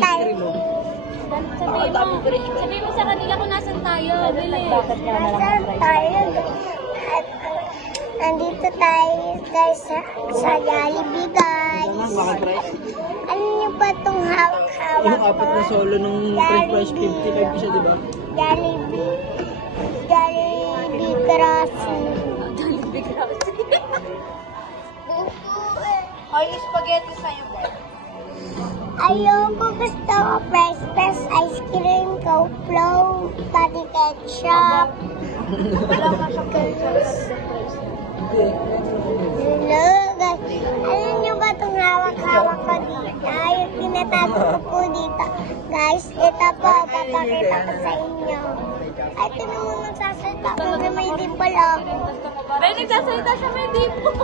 tayo. Sabi mo sa kanila kung nasan tayo. Nasaan tayo? At nandito tayo guys sa Jollibee guys. Ano niyo ba itong hawak-hawak Yung apat na solo ng french fries, 55 isa, di ba? Jollibee Crossing. Ay, spaghetti sa'yo ba? Ayoko, gusto ko fresh press ice cream, flow, pati ketchup. Wala ka siya Hello guys, alam niyo ba itong hawak-hawak ko dito? Yung tinatago ko po dito. Guys, ito po, papakita ko sa inyo. Ay, ito naman nagsasalita ko na may dimple oh. Ay, nagsasalita siya, may dimple.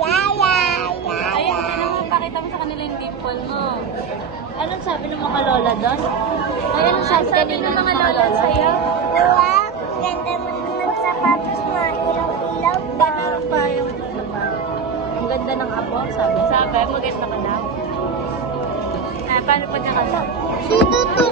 Yaya, Ayun, yaya. naman pakita mo sa kanila yung dimple mo. Anong sabi ng mga lola doon? Ay, anong sabi ng mga lola sa'yo? Wow, ganda mo ng sapatos mo, ilaw-ilaw ba? Meron pa yung ano ba? Ang ganda ng apo, sabi. Sabi, maganda ka daw. Paano pa niya ka? Sino to